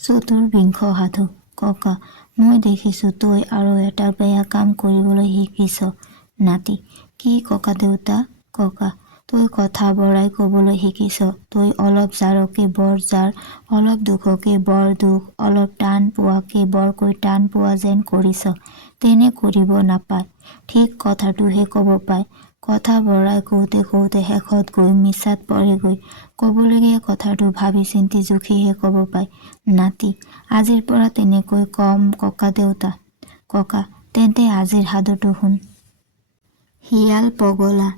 চতুৰ্বিংশ সাধু। ককা, মই দেখিছোঁ তই আৰু এটা বেয়া কাম কৰিবলৈ শিকিছ। নাতি: কি ককা দেউতা? ককা: তই কথা বঢ়াই ক'বলৈ শিকিছ। তই অলপ জাৰকে বৰ জাৰ, অলপ দুখকে বৰ দুখ, অলপ টান পোৱাকে বৰকৈ টান পোৱা যেন কৰিছ। তেনে কৰিব নাপায়। ঠিক কথাটোহে ক'ব পায়। কথা বঢ়াই কওঁতে কওঁতে শেষত গৈ মিছাত পৰেগৈ। ক'বলগীয়া কথাটো ভাবি চিন্তি জুখিহে ক'ব পায়। নাতি: আজিৰ পৰা তেনেকৈ কম ককা দেউতা। ককা: তেন্তে আজিৰ সাধুটো শুন। শিয়াল পগলা।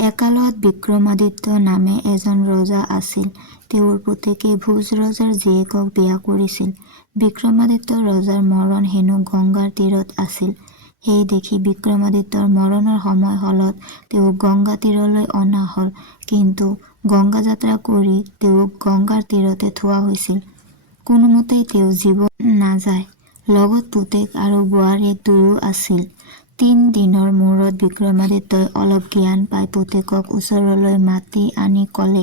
একালত বিক্ৰমাদিত্য নামে এজন ৰজা আছিল। তেওঁৰ পুতেকে ভোজ ৰজাৰ জীয়েকক বিয়া কৰিছিল। বিক্ৰমাদিত্য ৰজাৰ মৰণ হেনো গংগাৰ তীৰত আছিল। সেই দেখি বিক্ৰমাদিত্যৰ মৰণৰ সময় হলত তেওঁক গংগা তীৰলৈ অনা হল। কিন্তু গংগা যাত্ৰা কৰি তেওঁক গংগাৰ তীৰতে থোৱা হৈছিল। কোনোমতেই তেওঁ জীৱ নাযায়। লগত পুতেক আৰু বোৱাৰীয়েক দুয়ো আছিল। ৩ দিনৰ মূৰত বিক্ৰমাদিত্যই অলপ জ্ঞান পাই পুতেকক ওচৰলৈ মাতি আনি ক'লে,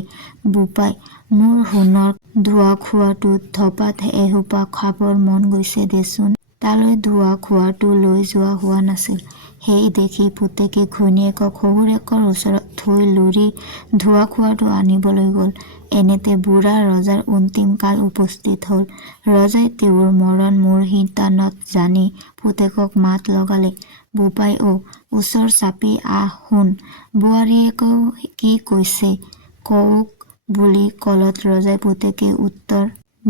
বোপাই, মোৰ সোণৰ ধোৱা খোৱাটোত ধপাত এসোপা খাবৰ মন গৈছে দেচোন। তালৈ ধোৱা খোৱাটো লৈ যোৱা হোৱা নাছিল। সেই দেখি পুতেকে ঘৈণীয়েকক শহুৰেকৰ ওচৰত থৈ লৰি ধোৱা খোৱাটো আনিবলৈ গ'ল। এনেতে বুঢ়া ৰজাৰ অন্তিম কাল উপস্থিত হ'ল। ৰজাই তেওঁৰ মৰণ মূঢ়িতানত জানি পুতেকক মাত লগালে, বোপাই অ, ওচৰ চাপি আহ শুন, বোৱাৰীয়েকেও কি কৈছে কওক বুলি কলত ৰজাই পুতেকে উত্তৰ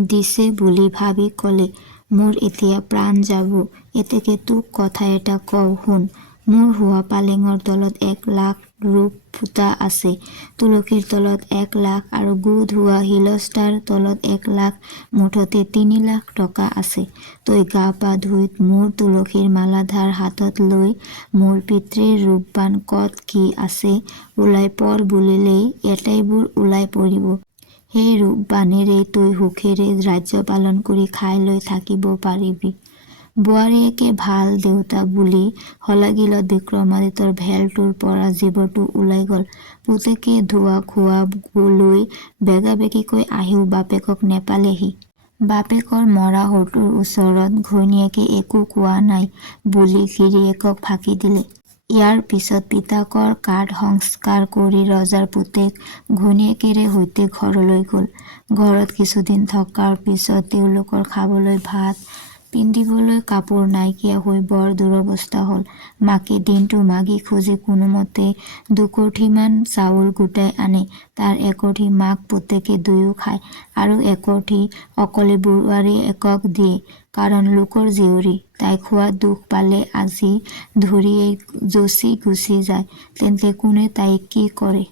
দিছে বুলি ভাবি ক'লে, মোৰ এতিয়া প্ৰাণ যাব, এতেকে তোক কথা এটা কওঁ শুন। মোৰ হোৱা পালেঙৰ তলত ১ লাখ ৰূপ ফুটা আছে, তুলসীৰ তলত ১ লাখ আৰু গো ধোৱা শিলস্তাৰ তলত ১ লাখ, মুঠতে ৩ লাখ টকা আছে। তই গা পা ধুই মোৰ তুলসীৰ মালাধাৰ হাতত লৈ মোৰ পিতৃৰ ৰূপবান কত কি আছে ওলাই পৰ বুলিলেই এটাইবোৰ ওলাই পৰিব। সেই ৰূপবানেৰেই তই সুখেৰে ৰাজ্য পালন কৰি খাই লৈ থাকিব পাৰিবি। বোৱাৰীয়েকে ভাল দেউতা বুলি শলাগিলত বিক্ৰমাদিত্যৰ ভেলটোৰ পৰা জীৱটো ওলাই গল। পুতেকে ধোৱা খোৱা লৈ বেগাবেগিকৈ আহিও বাপেকক নেপালেহি। বাপেকৰ মৰা শৰটোৰ ওচৰত ঘৈণীয়েকে একো কোৱা নাই বুলি গিৰিয়েকক ফাঁকি দিলে। ইয়াৰ পিছত পিতাকৰ কাঠ সংস্কাৰ কৰি ৰজাৰ পুতেক ঘৈণীয়েকেৰে সৈতে ঘৰলৈ গ'ল। ঘৰত কিছুদিন থকাৰ পিছত তেওঁলোকৰ খাবলৈ ভাত, পিন্ধিবলৈ কাপোৰ নাইকিয়া হৈ বৰ দুৰৱস্থা হ'ল। মাকে দিনটো মাগি খুজি কোনোমতে ২ কঠিমান চাউল গোটাই আনে। তাৰ ১ কঠি মাক পুতেকে দুয়ো খায় আৰু ১ কঠি অকলে বোৱাৰীয়েকক দিয়ে। কাৰণ লোকৰ জীয়ৰী, তাই খোৱাত দুখ পালে আজি ধৰিয়েই যচি গুচি যায়, তেন্তে কোনে তাইক কি কৰে?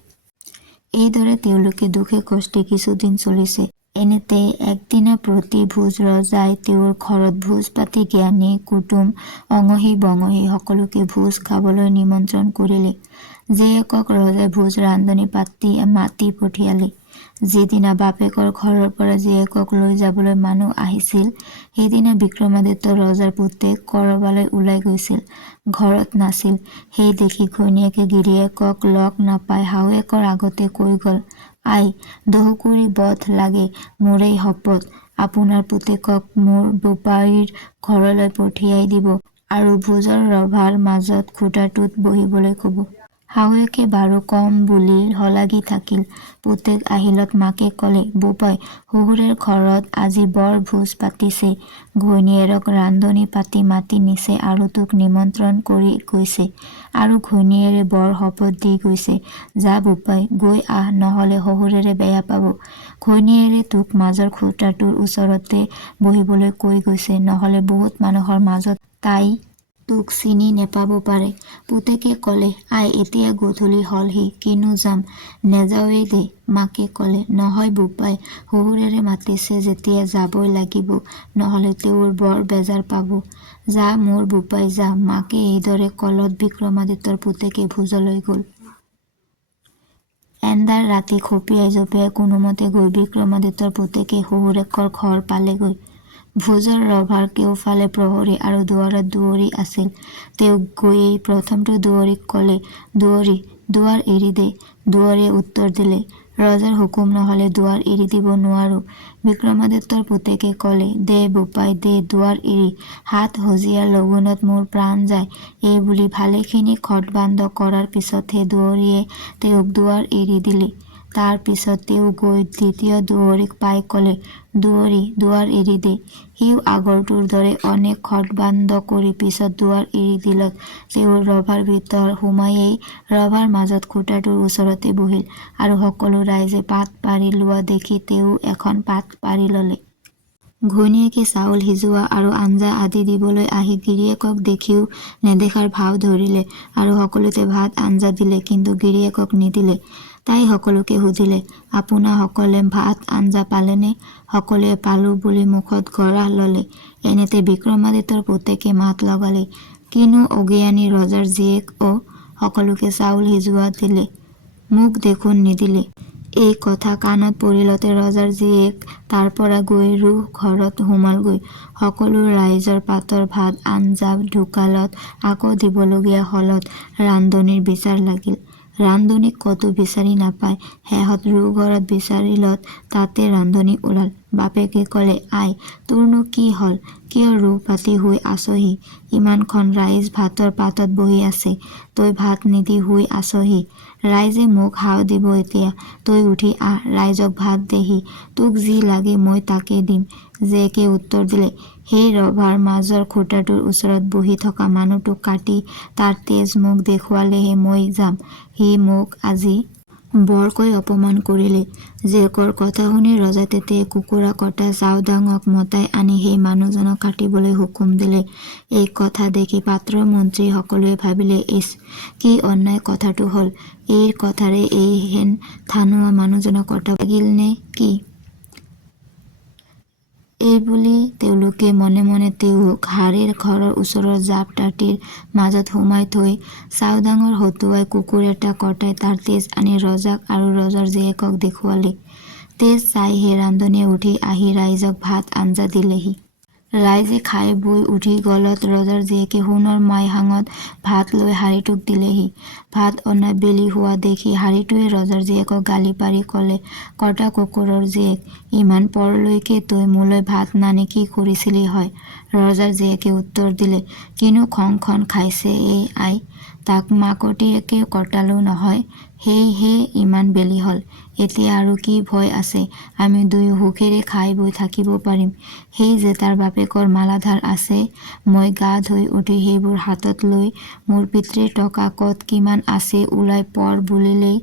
এইদৰে তেওঁলোকে দুখে কষ্টে কিছুদিন চলিছে। এনেতে একদিনা প্ৰতি ভোজ ৰজাই তেওঁৰ ঘৰত ভোজ পাতি জ্ঞানী কুটুম অঙহী বঙহী সকলোকে ভোজ খাবলৈ নিমন্ত্ৰণ কৰিলে। জীয়েকক ৰজাই ভোজ ৰান্ধনি পাতি মাতি পঠিয়ালে। যিদিনা বাপেকৰ ঘৰৰ পৰা জীয়েকক লৈ যাবলৈ মানুহ আহিছিল, সেইদিনা বিক্ৰমাদিত্য ৰজাৰ পুতেক কৰবালৈ ওলাই গৈছিল, ঘৰত নাছিল। সেই দেখি ঘৈণীয়েকে গিৰিয়েকক লগ নাপাই শাহুৱেকৰ আগতে কৈ গ'ল, আই দহুকুৰি বধ লাগে মোৰেই শপত, আপোনাৰ পুতেকক মোৰ বোপাইৰ ঘৰলৈ পঠিয়াই দিব আৰু ভোজৰ ৰভাৰ মাজত খুটাটোত বহিবলৈ ক'ব। শাহুৱেকে বাৰু কম বুলি শলাগি থাকিল। পুতেক আহিলত মাকে ক'লে, বোপাই, শহুৰেৰ ঘৰত আজি বৰ ভোজ পাতিছে, ঘৈণীয়েৰক ৰান্ধনি পাতি মাতি নিছে আৰু তোক নিমন্ত্ৰণ কৰি গৈছে আৰু ঘৈণীয়েৰে বৰ শপত দি গৈছে, যা বোপাই গৈ আহ, নহলে শহুৰেৰে বেয়া পাব। ঘৈণীয়েৰে তোক মাজৰ খুটাটোৰ ওচৰতে বহিবলৈ কৈ গৈছে, নহলে বহুত মানুহৰ মাজত তাই তোক চিনি নেপাব পাৰে। পুতেকে ক'লে, আই এতিয়া গধূলি হলহি, কিনো যাম, নেযাওঁৱেই দে। মাকে ক'লে, নহয় বোপাই, শহুৰেৰে মাতিছে যেতিয়া যাবই লাগিব, নহলে তেওঁৰ বৰ বেজাৰ পাব। যা মোৰ বোপাই যা। মাকে এইদৰে কলত বিক্ৰমাদিত্যৰ পুতেকে ভোজলৈ গ'ল। এন্ধাৰ ৰাতি খপিয়াই জপিয়াই কোনোমতে গৈ বিক্ৰমাদিত্যৰ পুতেকে শহুৰেকৰ ঘৰ পালেগৈ। ভোজৰ ৰভাৰ কেউফালে প্ৰহৰী আৰু দুৱাৰত দুৱৰী আছিল। তেওঁ গৈয়েই প্ৰথমটো দুৱৰীক ক'লে, দুৱৰী, দুৱাৰ এৰি দে। দুৱৰীয়ে উত্তৰ দিলে, ৰজাৰ হুকুম নহ'লে দুৱাৰ এৰি দিব নোৱাৰো। বিক্ৰমাদিত্যৰ পুতেকে ক'লে, দে বোপাই দে দুৱাৰ এৰি, হাত হজিয়াৰ লগুণত মোৰ প্ৰাণ যায়। এই বুলি ভালেখিনি খটবান্ধ কৰাৰ পিছতহে দুৱৰীয়ে তেওঁক দুৱাৰ এৰি দিলে। তাৰ পিছত তেওঁ গৈ দ্বিতীয় দুৱৰীক পাই ক'লে, দুৱৰী দুৱাৰ এৰি দে। সিও আগৰটোৰ দৰে অনেক খটবান্ধ কৰি পিছত দুৱাৰ এৰি দিলত তেওঁ ৰভাৰ ভিতৰ সোমায়েই ৰভাৰ মাজত খুঁটাটোৰ ওচৰতে বহিল আৰু সকলো ৰাইজে পাত পাৰি লোৱা দেখি তেওঁ এখন পাত পাৰি ল'লে। ঘৈণীয়েকে চাউল সিজোৱা আৰু আঞ্জা আদি দিবলৈ আহি গিৰিয়েকক দেখিও নেদেখাৰ ভাও ধৰিলে আৰু সকলোতে ভাত আঞ্জা দিলে, কিন্তু গিৰিয়েকক নিদিলে। তাই সকলোকে সুধিলে, আপোনা সকলে ভাত আঞ্জা পালেনে? সকলোৱে পালোঁ বুলি মুখত গৰাহ ল'লে। এনেতে বিক্ৰমাদিত্যৰ পুতেকে মাত লগালে, কিনো অজ্ঞানী ৰজাৰ জীয়েক অ, সকলোকে চাউল সিজোৱা দিলে, মোক দেখোন নিদিলে। এই কথা কাণত পৰিলতে ৰজাৰ জীয়েক তাৰ পৰা গৈ ৰুহ ঘৰত সোমালগৈ। সকলো ৰাইজৰ পাতৰ ভাত আঞ্জা ঢুকালত আকৌ দিবলগীয়া হলত ৰান্ধনীৰ বিচাৰ লাগিল। ৰান্ধনীক ক'তো বিচাৰি নাপায়। শেহত ৰুহ ঘৰত বিচাৰিলত তাতে ৰান্ধনী ওলাল। বাপেকে ক'লে, আই তোৰনো কি হ'ল? কিয় ৰুহ পাতি শুই আছহি? ইমানখন ৰাইজ ভাতৰ পাতত বহি আছে, তই ভাত নিদি শুই আছহি। ৰাইজে মোক হাও দিব এতিয়া, তই উঠি আহ, ৰাইজক ভাত দেহি, তোক যি লাগে মই তাকে দিম। জীয়েকে উত্তৰ দিলে, সেই ৰভাৰ মাজৰ খুঁটাটোৰ ওচৰত বহি থকা মানুহটোক কাটি তাৰ তেজ মোক দেখুৱালেহে মই যাম। সি মোক আজি বৰকৈ অপমান কৰিলে। জীয়েকৰ কথা শুনি ৰজাই তেতিয়াই কুকুৰা কটা চাওদাঙক মতাই আনি সেই মানুহজনক কাটিবলৈ হুকুম দিলে। এই কথা দেখি পাত্ৰৰ মন্ত্ৰী সকলোৱে ভাবিলে, ইচ কি অন্যায় কথাটো হ'ল। এই কথাৰে এই হেন থানোৱা মানুহজনক কটাব লাগিল নে কি? এইবুলি তেওঁলোকে মনে মনে তেওঁক হাড়িৰ ঘৰৰ ওচৰৰ জাপ টাটিৰ মাজত সুমাই থৈ চাওদাঙৰ হতুৱাই কুকুৰ এটা কটাই তাৰ তেজ আনি ৰজাক আৰু ৰজাৰ জীয়েকক দেখুৱালে। তেজ চাই সেই ৰান্ধনীয়ে উঠি আহি ৰাইজক ভাত আঞ্জা দিলেহি। ৰাইজে খাই বৈ উঠি গলত ৰজাৰ জীয়েকে সোণৰ মাইহাঙত ভাত লৈ হাড়িটোক দিলেহি। ভাত অনা বেলি হোৱা দেখি হাড়িটোৱে ৰজাৰ জীয়েকক গালি পাৰি ক'লে, কটা কুকুৰৰ জীয়েক, ইমান পৰলৈকে তই মোলৈ ভাত নানি কি কৰিছিলি হয়? ৰজাৰ জীয়েকে উত্তৰ দিলে, কিনো খংখন খাইছে এই আই, তাক মাকটিকে কটালো নহয়, সেইহে ইমান বেলি হ'ল। এতিয়া আৰু কি ভয় আছে? আমি দুয়ো সুখেৰে খাই বৈ থাকিব পাৰিম। সেই যে তাৰ বাপেকৰ মালাধাৰ আছে, মই গা ধুই উঠি সেইবোৰ হাতত লৈ মোৰ পিতৃৰ টকা ক'ত কিমান আছে ওলাই পৰ বুলিলেই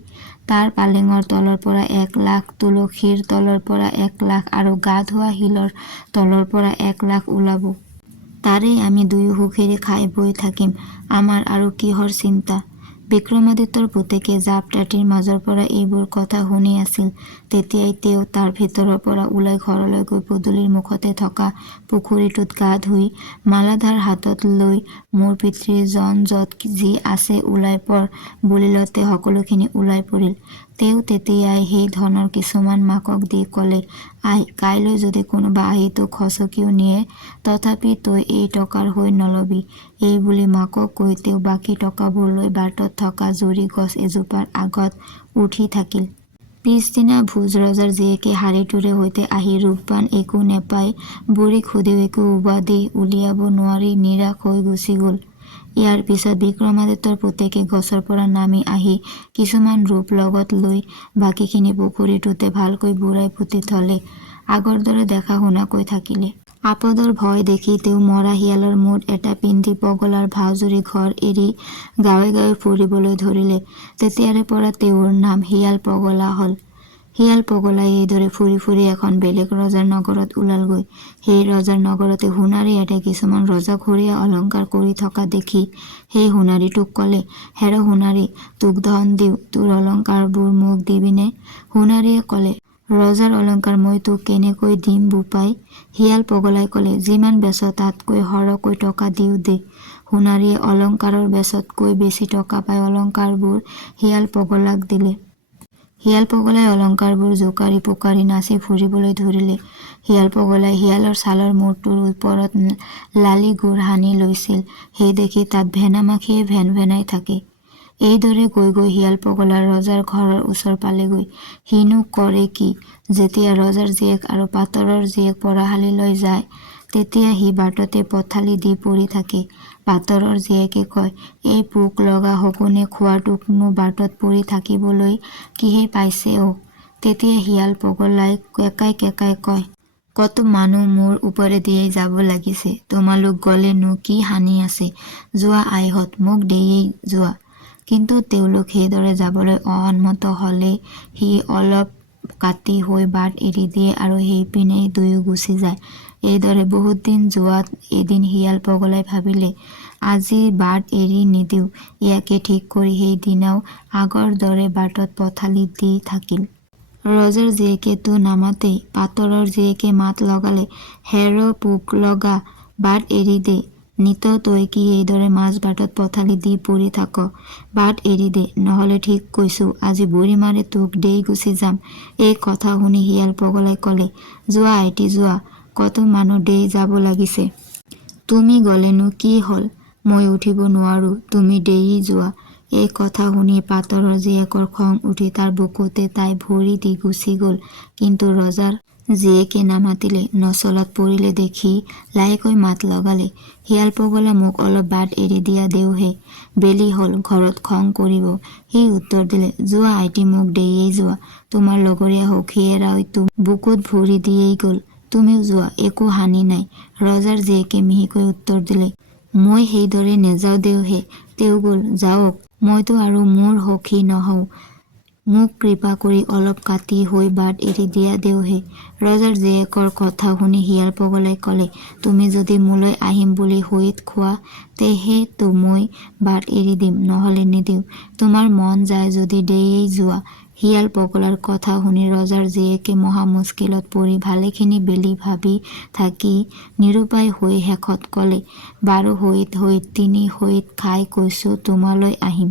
তাৰ পালেঙৰ তলৰ পৰা 1,00,000, তুলসীৰ তলৰ পৰা 1,00,000 আৰু গা ধোৱা শিলৰ তলৰ পৰা 1,00,000 ওলাব। তাৰেই আমি দুয়ো সুখেৰে খাই বৈ থাকিম, আমাৰ আৰু কিহৰ চিন্তা? বিক্ৰমাদিত্যৰ পুতেকে জাপ টাটিৰ মাজৰ পৰা এইবোৰ কথা শুনি আছিল। তেতিয়াই তেওঁ তাৰ ভিতৰৰ পৰা ওলাই ঘৰলৈ গৈ পদূলিৰ মুখতে থকা পুখুৰীটোত গা ধুই মালাধাৰ হাতত লৈ মোৰ পিতৃৰ জন য'ত যি আছে ওলাই পৰ বুলিলতে সকলোখিনি ওলাই পৰিল। তেওঁ তেতিয়াই সেই ধনৰ কিছুমান মাকক দি ক'লে, আই, কাইলৈ যদি কোনোবা আহি তোক খচকিও নিয়ে, তথাপি তই এই টকাৰ হৈ নলবি। এই বুলি মাকক কৈ তেওঁ বাকী টকাবোৰ লৈ বাটত থকা জুৰি গছ এজোপাৰ আগত উঠি থাকিল। পিছদিনা ভোজ ৰজাৰ জীয়েকে হাড়িটোৰে সৈতে আহি ৰূপবান একো নেপাই বুঢ়ীক সুধিও একো উপাধি উলিয়াব নোৱাৰি নিৰাশ হৈ গুচি গ'ল। ইয়াৰ পিছত বিক্ৰমাদিত্যৰ পুতেকে গছৰ পৰা নামি আহি কিছুমান ৰূপ লগত লৈ বাকীখিনি পুখুৰীটোতে ভালকৈ বুৰাই পুতি থলে। আগৰ দৰে দেখা শুনাকৈ থাকিলে। আপদৰ ভয় দেখি তেওঁ মৰা শিয়ালৰ মুঠ এটা পিন্ধি পগলাৰ ভাও জুৰি ঘৰ এৰি গাঁৱে গাঁৱে ফুৰিবলৈ ধৰিলে। তেতিয়াৰে পৰা তেওঁৰ নাম শিয়াল পগলা হ'ল। শিয়াল পগলাই এইদৰে ফুৰি ফুৰি এখন বেলেগ ৰজাৰ নগৰত ওলালগৈ। সেই ৰজাৰ নগৰতে সোণাৰী এটাই কিছুমান ৰজাঘৰীয়া অলংকাৰ কৰি থকা দেখি সেই সোণাৰীটোক ক'লে, হেৰ সোণাৰী, তোক ধন দিওঁ, তোৰ অলংকাৰবোৰ মোক দিবিনে? সোণাৰীয়ে ক'লে, ৰজাৰ অলংকাৰ মই তোক কেনেকৈ দিম বোপাই? শিয়াল পগলাই ক'লে, যিমান বেচ তাতকৈ সৰহকৈ টকা দিওঁ দে। সোণাৰীয়ে অলংকাৰৰ বেচতকৈ বেছি টকা পাই অলংকাৰবোৰ শিয়াল পগলাক দিলে। শিয়াল পগলাই অলংকাৰবোৰ জোকাৰি পোকাৰি নাচি ফুৰিবলৈ ধৰিলে। শিয়াল পগলাই শিয়ালৰ ছালৰ মূৰটোৰ ওপৰত লালি গুৰ সানি লৈছিল। সেই দেখি তাত ভেনা মাখিয়ে ভেন ভেনাই থাকে। এইদৰে গৈ গৈ শিয়াল পগলা ৰজাৰ ঘৰৰ ওচৰ পালেগৈ। সিনো কৰে কি, যেতিয়া ৰজাৰ জীয়েক আৰু পাতৰৰ জীয়েক পঢ়াশালীলৈ যায় তেতিয়া সি বাটতে পথালি দি পৰি থাকে। পাতৰৰ জীয়েকে কয়, এই পোক লগা শকুনে খোৱাটোকনো বাটত পৰি থাকিবলৈ কিহে পাইছে অ? তেতিয়া শিয়াল পগলাই কেকাই কেকাই কয়, কত মানুহ মোৰ ওপৰেদিয়েই যাব লাগিছে, তোমালোক গলেনো কি হানি আছে, যোৱা আইহঁত, মোক দেয়েই যোৱা। কিন্তু তেওঁলোক সেইদৰে যাবলৈ অসন্মত হলে সি অলপ কাটি হৈ বাট এৰি দিয়ে আৰু সেইপিনেই দুয়ো গুচি যায়। এইদৰে বহুত দিন যোৱাত এদিন শিয়াল পগলাই ভাবিলে, আজি বাট এৰি নিদিওঁ, ইয়াকে ঠিক কৰি সেইদিনাও আগৰ দৰে বাটত পথালি দি থাকিল। ৰজাৰ জীয়েকেতো নামাতেই, পাতৰৰ জীয়েকে মাত লগালে, হেৰ পোক লগা, বাট এৰি দে, নিত তই কি এইদৰে মাজ বাটত পথালি দি পৰি থাক, বাট এৰি দে, নহলে ঠিক কৈছো আজি বুঢ়ী মাৰে তোক দেই গুচি যাম। এই কথা শুনি শিয়াল পগলাই কলে, যোৱা আইটি যোৱা, কত মানুহ দেই যাব লাগিছে, তুমি গলেনো কি হল, মই উঠিব নোৱাৰো, তুমি দেই যোৱা। এই কথা শুনি পাতৰৰ জীয়েকৰ খং উঠি তাৰ বুকুতে তাই ভৰি দি গুচি গল। কিন্তু ৰজাৰ জীয়েকে নামাতিলে, নচলাত পৰিলে দেখি লাহেকৈ মাত লগালে, শিয়াল পগলা, মোক অলপ বাট এৰি দিয়া দেওহে, বেলি হল, ঘৰত খং কৰিব। সি উত্তৰ দিলে, যোৱা আইটি, মোক দেইয়েই যোৱা, তোমাৰ লগৰীয়া সখীয়েৰাইতো বুকুত ভৰি দিয়েই গল, তুমিও যোৱা, একো হানি নাই। ৰজাৰ জীয়েকে মিহিকৈ উত্তৰ দিলে, মই সেইদৰে নেযাওঁ দেওহে, তেওঁ গল, যাওক, মইতো আৰু মোৰ সখী নহওঁ, মোক কৃপা কৰি অলপ কাটি হৈ বাট এৰি দিয়া দেওহে। ৰজাৰ জীয়েকৰ কথা শুনি শিয়াল পগলাই কলে, তুমি যদি মোলৈ আহিম বুলি হৈত খোৱা তেহেতো মই বাট এৰি দিম, নহলে নিদিওঁ, তোমাৰ মন যায় যদি দেয়েই যোৱা। শিয়াল পগলাৰ কথা শুনি ৰজাৰ জীয়েকে মহা মুস্কিলত পৰি ভালেখিনি বেলি ভাবি থাকি নিৰুপায় হৈ শেষত কলে, বাৰু হৈত হৈত, তিনি হৈত খাই কৈছো তোমালৈ আহিম,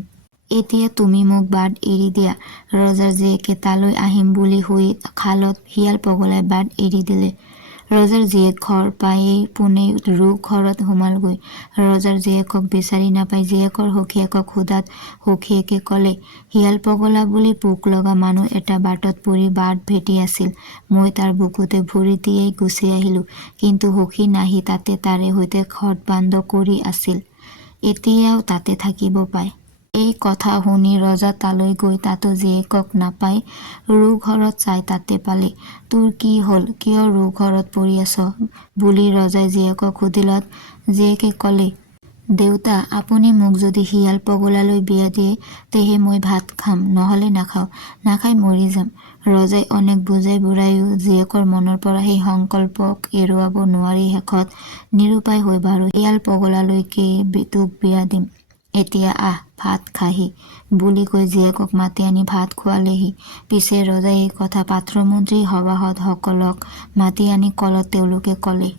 এতিয়া তুমি মোক বাট এৰি দিয়া। ৰজাৰ জীয়েকে তালৈ আহিম বুলি হৈ খালত শিয়াল পগলাই বাট এৰি দিলে। ৰজাৰ জীয়েক ঘৰ পায়েই পোনেই ৰোগ ঘৰত সোমালগৈ। ৰজাৰ জীয়েকক বিচাৰি নাপাই জীয়েকৰ সখীয়েকক সোধাত সখীয়েকে কলে, শিয়াল পগলা বুলি পোক লগা মানুহ এটা বাটত পৰি বাট ভেটি আছিল, মই তাৰ বুকুতে ভৰি দিয়েই গুচি আহিলো, কিন্তু সখী নাহি তাতে তাৰে সৈতে খটবান্ধ কৰি আছিল, এতিয়াও তাতে থাকিব পায়। এই কথা শুনি ৰজা তালৈ গৈ তাতো জীয়েকক নাপাই ৰোঘৰত চাই তাতে পালে। তোৰ কি হল, কিয় ৰোঘৰত পৰি আছ বুলি ৰজাই জীয়েকক সুধিলত জীয়েকে কলে, দেউতা, আপুনি মোক যদি শিয়াল পগলালৈ বিয়া দিয়ে তেহে মই ভাত খাম, নহলে নাখাওঁ, নাখাই মৰি যাম। ৰজাই অনেক বুজাই বুঢ়ায়ো জীয়েকৰ মনৰ পৰা সেই সংকল্পক এৰুৱাব নোৱাৰি শেষত নিৰুপায় হৈ বাৰু শিয়াল পগলালৈকে তোক বিয়া দিম, এতিয়া আহ ভাত খাহি বুলি কৈ জীয়েকক মাতি আনি ভাত খোৱালেহি। পিছে ৰজাই এই কথা পাত্ৰমন্ত্ৰী সভাসদ সকলক মাতি আনি কলত তেওঁলোকে কলে,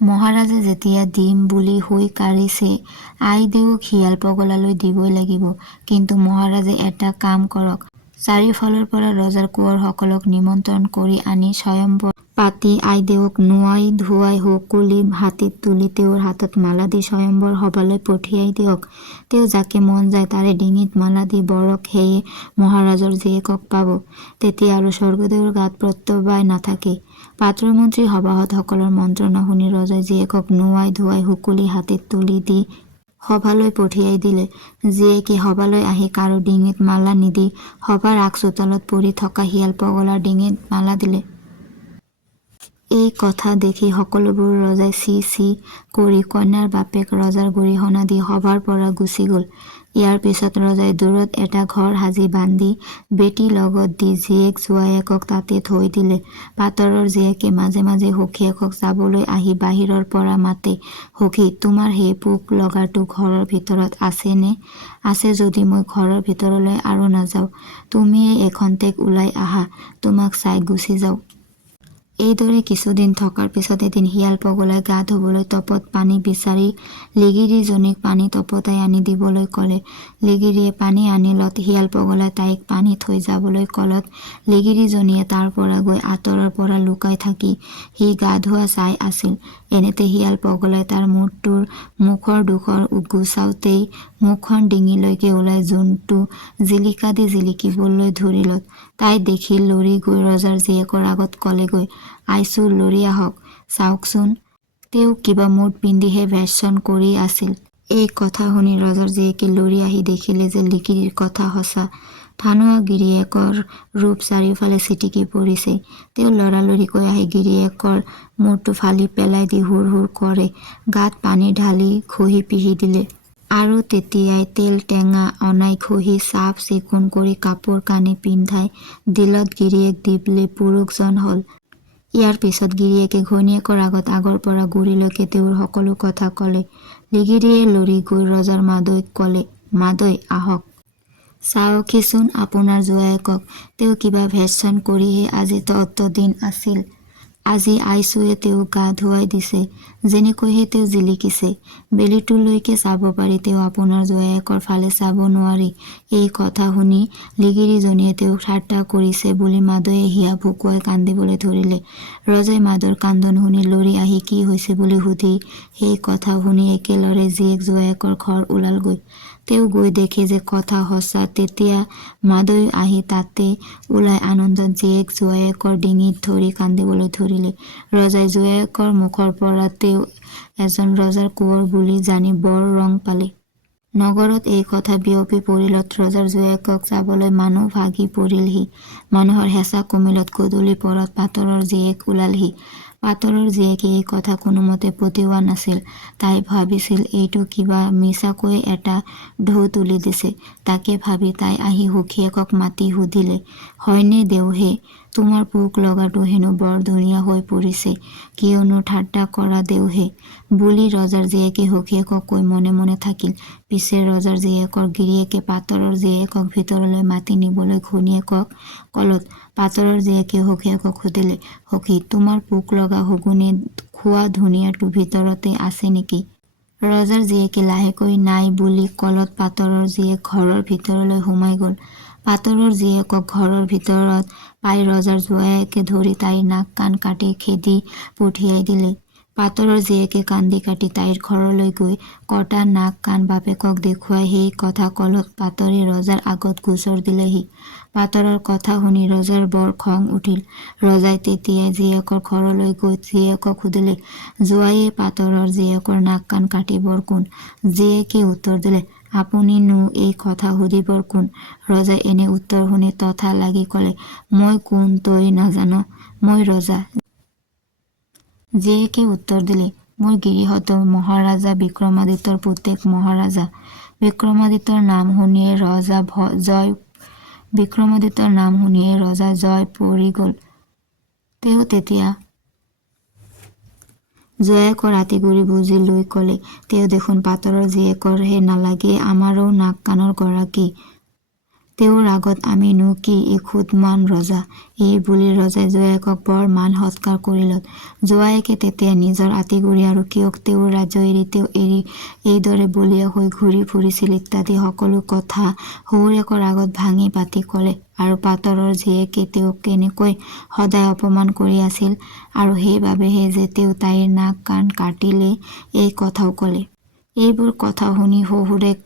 মহাৰাজে যেতিয়া দিম বুলি হৈ কাঢ়িছে, আইদেউক শিয়াল পগলালৈ দিবই লাগিব, কিন্তু মহাৰাজে এটা কাম কৰক, চাৰিওফালৰ পৰা ৰজাৰ কোঁৱৰ সকলক নিমন্ত্ৰণ কৰি আনি স্বয়ম্বৰ পাতি আইদেউক নোৱাই ধুৱাই সুকুলি হাতীত তুলি তেওঁৰ হাতত মালা দি স্বয়ম্বৰ সভালৈ পঠিয়াই দিয়ক, তেওঁ যাকে মন যায় তাৰে ডিঙিত মালা দি বৰক, সেয়ে মহাৰাজৰ জীয়েকক পাব, তেতিয়া আৰু স্বৰ্গদেউৰ গাত প্ৰত্যবায় নাথাকে। পাত্ৰমন্ত্ৰী সভাসদ সকলৰ মন্ত্ৰণা শুনি ৰজাই জীয়েকক নোৱাই ধুৱাই সুকুলি হাতীত তুলি দি সভালৈ পঠিয়াই দিলে। জীয়েকে সভালৈ আহি কাৰো ডিঙিত মালা নিদি সভাৰ আগ চোতালত পৰি থকা শিয়াল পগলাৰ ডিঙিত মালা দিলে। এই কথা দেখি সকলোবোৰ ৰজাই চি চি কৰি কন্যাৰ বাপেক ৰজাৰ গৰিহণা দি সভাৰ পৰা গুচি গল। ইয়াৰ পিছত ৰজাই দূৰত এটা ঘৰ সাজি বান্ধি বেটী লগত দি জীয়েক জোৱায়েকক তাতে থৈ দিলে। পাতৰৰ জীয়েকে মাজে মাজে সখীয়েকক যাবলৈ আহি বাহিৰৰ পৰা মাতে, সখী, তোমাৰ সেই পোক লগাটো ঘৰৰ ভিতৰত আছে নে? আছে যদি মই ঘৰৰ ভিতৰলৈ আৰু নাযাওঁ, তুমিয়েই এখন্তেক ওলাই আহা, তোমাক চাই গুচি যাওঁ। এইদৰে কিছুদিন থকাৰ পিছত এদিন শিয়াল পগলাই গা ধুবলৈ টপত পানী বিচাৰি লিগিৰীজনীক পানী টপতাই আনি দিবলৈ ক'লে। লিগিৰীয়ে পানী আনিলত শিয়াল পগলাই তাইক পানী থৈ যাবলৈ ক'লত লিগিৰীজনীয়ে তাৰ পৰা গৈ আঁতৰৰ পৰা লুকাই থাকি সি গা ধোৱা চাই আছিল। এনেতে শিয়াল পগলাই তাৰ মূৰটোৰ মুখৰ ডোখৰ গুচাওঁতেই মুখখন ডিঙিলৈকে ওলাই জোনটো জিলিকা দি জিলিকিবলৈ ধৰিলত তাই দেখি লৰি গৈ ৰজাৰ জীয়েকৰ আগত ক'লেগৈ, আইছো লৰি আহক, চাওকচোন, তেওঁ কিবা মুঠ পিন্ধিহে ভেষণ কৰি আছিল। এই কথা শুনি ৰজাৰ জীয়েকে লৰি আহি দেখিলে যে লিগিৰীৰ কথা সঁচা। ঠানুৱা গিৰিয়েকৰ ৰূপ চাৰিওফালে ছিটিকি পৰিছে। তেওঁ লৰালৰিকৈ আহি গিৰিয়েকৰ মূৰটো ফালি পেলাই দি হুৰ হুৰ কৰে গাত পানী ঢালি ঘঁহি পিহি দিলে। আৰু তেতিয়াই তেল টেঙা অনাই ঘঁহি চাফ চিকুণ কৰি কাপোৰ কানি পিন্ধাই দিলত গিৰিয়েক দিব্যে পুৰুষজন হ'ল। ইয়াৰ পিছত গিৰিয়েকে ঘৈণীয়েকৰ আগত আগৰ পৰা গুৰিলৈকে তেওঁৰ সকলো কথা ক'লে। লিগিৰীয়ে লৰি গৈ ৰজাৰ মাদৈক ক'লে, মাদৈ আহক, চাওকহিচোন আপোনাৰ জোঁৱায়েকক, তেওঁ কিবা ভেষণ কৰিহে আজিতো অতদিন আছিল। আজি আইছোৱে তেওঁক গা ধুৱাই দিছে, যেনেকৈহে তেওঁ জিলিকিছে। বেলিটোলৈকে চাব পাৰি, তেওঁ আপোনাৰ জোঁৱায়েকৰ ফালে চাব নোৱাৰি। এই কথা শুনি লিগিৰীজনীয়ে তেওঁক ঠাট্টা কৰিছে বুলি মাদৈয়ে হিয়া ভুকুৱাই কান্দিবলৈ ধৰিলে। ৰজাই মাদৈৰ কান্দন শুনি লৰি আহি কি হৈছে বুলি সুধি সেই কথা শুনি একেলৰে জীয়েক জোঁৱায়েকৰ ঘৰ ওলালগৈ। তেওঁ গৈ দেখে যে কথা সঁচা। তেতিয়া মাদৈ আহি তাতে ওলাই আনন্দত জীয়েক জোঁৱায়েকৰ ডিঙিত ধৰি কান্দিবলৈ ধৰিলে। ৰজাই জোঁৱায়েকৰ মুখৰ পৰা তেওঁ এজন ৰজাৰ কোঁৱৰ বুলি জানি বৰ ৰং পালে। নগৰত এই কথা বিয়পি পৰিলত ৰজাৰ জোঁৱায়েকক চাবলৈ মানুহ ভাগি পৰিলহি। মানুহৰ হেঁচা কমিলত গধূলি পৰত পাটৰৰ জীয়েক ওলালহি। পাটৰৰ জীয়েকে এই কথা কোনোমতে পতিওৱা নাছিল। তাই ভাবিছিল এইটো কিবা মিছাকৈ এটা ঢৌ তুলি দিছে। তাকে ভাবি তাই আহি সখীয়েকক মাতি সুধিলে, হয়নে দেওহে, তোমাৰ পোক লগাটো হেনো বৰ ধুনীয়া হৈ পৰিছে, কিয়নো ঠাট্টা কৰা দেওহে বুলি ৰজাৰ জীয়েকে সখীয়েকক কৈ মনে মনে থাকিল। পিছে ৰজাৰ জীয়েকৰ গিৰিয়েকে পাটৰৰ জীয়েকক ভিতৰলৈ মাতি নিবলৈ ঘৈণীয়েকক ক'লত পাটৰৰ জীয়েকে সখীয়েকক সুধিলে, সখী, তোমাৰ পোক লগা শগুনে খোৱা ধুনীয়াটো ভিতৰতে আছে নেকি? ৰজাৰ জীয়েকে লাহেকৈ নাই বুলি ক'লত পাটৰৰ জীয়েক ঘৰৰ ভিতৰলৈ সোমাই গ'ল। পাটৰৰ জীয়েকক ঘৰৰ ভিতৰত পাই ৰজাৰ জোঁৱায়েকে ধৰি তাইৰ নাক কাণ কাটি খেদি পঠিয়াই দিলে। পাটৰৰ জীয়েকে কান্দি কাটি তাইৰ ঘৰলৈ গৈ কটা নাক কাণ বাপেকক দেখুৱাই সেই কথা ক'লত পাটৰে ৰজাৰ আগত গোচৰ দিলেহি। পাটৰৰ কথা শুনি ৰজাৰ বৰ খং উঠিল। ৰজাই তেতিয়াই জীয়েকৰ ঘৰলৈ গৈ জীয়েকক সুধিলে, জোঁৱায়ে পাটৰৰ জীয়েকৰ নাক কাণ কাটিবৰ কোন? জীয়েকে উত্তৰ দিলে, আপুনিনো এই কথা সুধিবৰ কোন? ৰজাই এনে উত্তৰ শুনি তথা লাগি ক'লে, মই কোন তই নাজান, মই ৰজা। জীয়েকে উত্তৰ দিলে, মোৰ গিৰিহঁত মহাৰাজা বিক্ৰমাদিত্যৰ পুতেক মহাৰাজা। বিক্ৰমাদিত্যৰ নাম শুনিয়েই ৰজা জয় পৰি গ'ল। তেওঁ তেতিয়া জোঁৱায়েকৰ আঁতিগুৰি বুজি লৈ ক'লে, তেওঁ দেখোন পাটৰৰ জীয়েকৰহে নালাগে, আমাৰো নাক কাণৰ গৰাকী। তেওঁৰ আগত আমিনো কি এখুদমান ৰজা। এই বুলি ৰজাই জোঁৱায়েকক বৰ মান সৎকাৰ কৰিলত। জোঁৱায়েকে তেতিয়া নিজৰ আঁতিগুৰি আৰু কিয়ক তেওঁৰ ৰাজ্য এৰি তেওঁ এইদৰে বলিয়া হৈ ঘূৰি ফুৰিছিল ইত্যাদি সকলো কথা শহুৰেকৰ আগত ভাঙি পাতি ক'লে। আৰু পাটৰৰ জীয়েকে তেওঁক কেনেকৈ সদায় অপমান কৰি আছিল আৰু সেইবাবেহে যে তেওঁ তাইৰ নাক কাণ কাটিলে এই কথাও ক'লে। এইবোৰ কথা শুনি শহুৰেক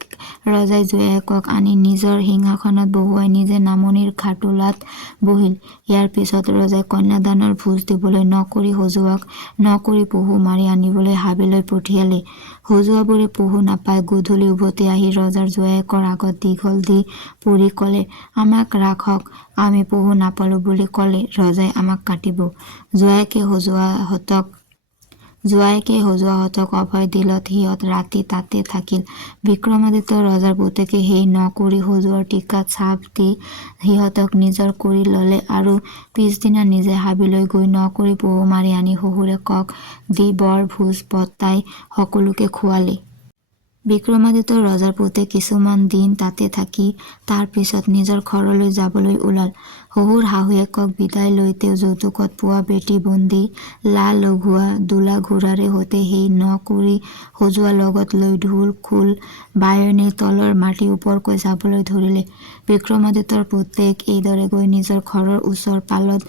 ৰজাই জোঁৱায়েকক আনি নিজৰ সিংহাসনত বহুৱাই নিজে নামনিৰ খাটোলাত বহিল। ইয়াৰ পিছত ৰজাই কন্যাদানৰ ভোজ দিবলৈ নকৰি সজোৱাক নকৰি পহু মাৰি আনিবলৈ হাবিলৈ পঠিয়ালে। সজোৱাবোৰে পহু নাপাই গধূলি উভতি আহি ৰজাৰ জোঁৱায়েকৰ আগত দীঘল দি পৰি ক'লে, আমাক ৰাখক, আমি পহু নাপালো বুলি ক'লে ৰজাই আমাক কাটিব। জোঁৱায়েকে সজোৱাহঁতক অভয় দিলত সিহঁত ৰাতি তাতে থাকিল। বিক্ৰমাদিত্য ৰজাৰ পুতেকে সেই নকৰি সজোৱাৰ টিকাত চাপ দি সিহঁতক নিজৰ কৰি ল'লে আৰু পিছদিনা নিজে হাবিলৈ গৈ নকৰি পহু মাৰি আনি শহুৰেকক দি বৰ ভোজ পতাই সকলোকে খুৱালে। বিক্ৰমাদিত্য ৰজাৰ পুতেক কিছুমান দিন তাতে থাকি তাৰ পিছত নিজৰ ঘৰলৈ যাবলৈ ওলাল। শহুৰ শাহুৱেকক বিদায় লৈ তেওঁ যৌতুকত পোৱা বেটী বন্দী লা লঘোৱা দোলা ঘোঁৰাৰে সৈতে সেই নকুৰি সজোৱা লগত লৈ ঢোল খোল বায়নী তলৰ মাটি ওপৰকৈ যাবলৈ ধৰিলে। বিক্ৰমাদিত্যৰ পুতেক এইদৰে গৈ নিজৰ ঘৰৰ ওচৰ পালত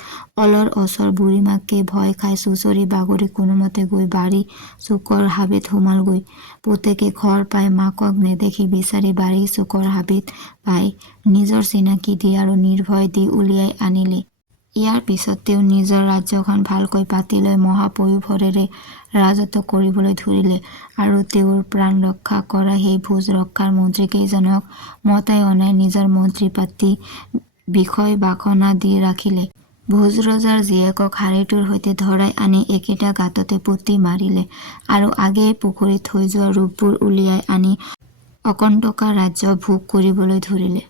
অলৰ অচৰ বুঢ়ীমাকে ভয় খাই চুঁচৰি বাগৰি কোনোমতে গৈ বাৰী চুকৰ হাবিত সোমালগৈ। পুতেকে ঘৰ পাই মাকক নেদেখি বিচাৰি বাৰী চুকৰ হাবিত পাই নিজৰ চিনাকি দি আৰু নিৰ্ভয় দি উলিয়াই আনিলে। ইয়াৰ পিছত তেওঁ নিজৰ ৰাজ্যখন ভালকৈ পাতি লৈ মহাপয়োভৰেৰে ৰাজত্ব কৰিবলৈ ধৰিলে আৰু তেওঁৰ প্ৰাণ ৰক্ষা কৰা সেই ভোজ ৰক্ষাৰ মন্ত্ৰীকেইজনক মতাই অনাই নিজৰ মন্ত্ৰী পাতি বিষয় বাখনা দি ৰাখিলে। ভোজ ৰজাৰ জীয়েকক হাড়িটোৰ সৈতে ধৰাই আনি একেটা গাঁততে পুতি মাৰিলে আৰু আগেয়ে পুখুৰীত থৈ যোৱা ৰূপবোৰ উলিয়াই আনি অকণ্টকা ৰাজ্য ভোগ কৰিবলৈ ধৰিলে।